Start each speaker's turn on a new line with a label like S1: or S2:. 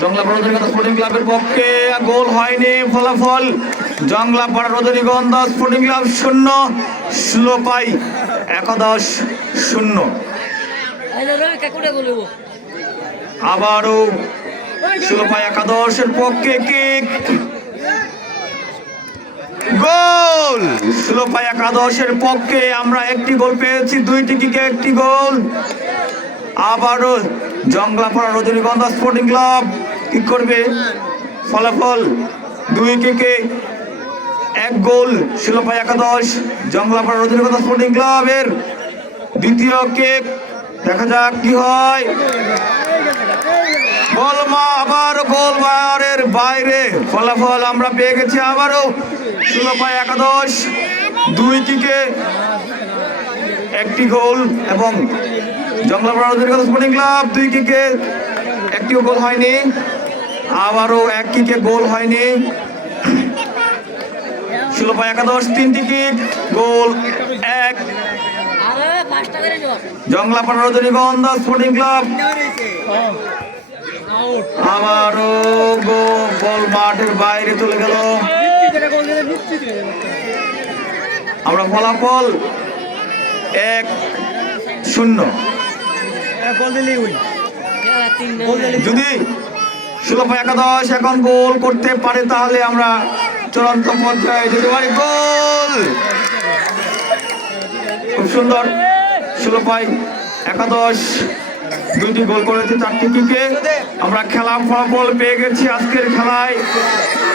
S1: জংলা পাড়া রজনীগন্ধা স্পোর্টিং ক্লাবের পক্ষে গোল হয়নি ফলাফল জংলা পাড়া রজনীগন্ধা স্পোর্টিং ক্লাব শূন্য স্লোপাই একাদশ শূন্য। আবারও স্লোপাই একাদশের পক্ষে কিক গোল! স্লোপাই একাদশের পক্ষে আমরা একটি গোল পেয়েছি দুইটি কিকে একটি গোল। আবারও জংলাপাড়া রজনীগন্ধা স্পোর্টিং ক্লাব কি করবে? ফলাফল দুই কিকে এক গোল, শিলপাই একাদশ, জংলাপাড়া রজনীগন্ধা স্পোর্টিং ক্লাবের দ্বিতীয় কেক দেখা যাক কি হয়। গোলমা আবার গোলমারের বাইরে। ফলাফল আমরা পেয়ে গেছি আবারও শিলপাই একাদশ। দুই কিকে একটি গোল এবং ক্লাব দুই একটিও গোল হয়নি। আবারও এক কিকে গোল হয়নি। একাদশ গোল এক। রজনীগন্ধা স্পোর্টিং ক্লাব আবারও মাঠের বাইরে চলে গেল। আমরা ফলাফল এক শূন্য। যদি ষোলোপা একাদশ এখন গোল করতে পারে তাহলে আমরা চূড়ান্ত পর্যায়ে যেতে পারি। গোল! খুব সুন্দর। ষোলোপাই একাদশ দুইটি গোল করেছে চারটি কিকে আমরা খেলা ফলাফল পেয়ে গেছি আজকের খেলায়।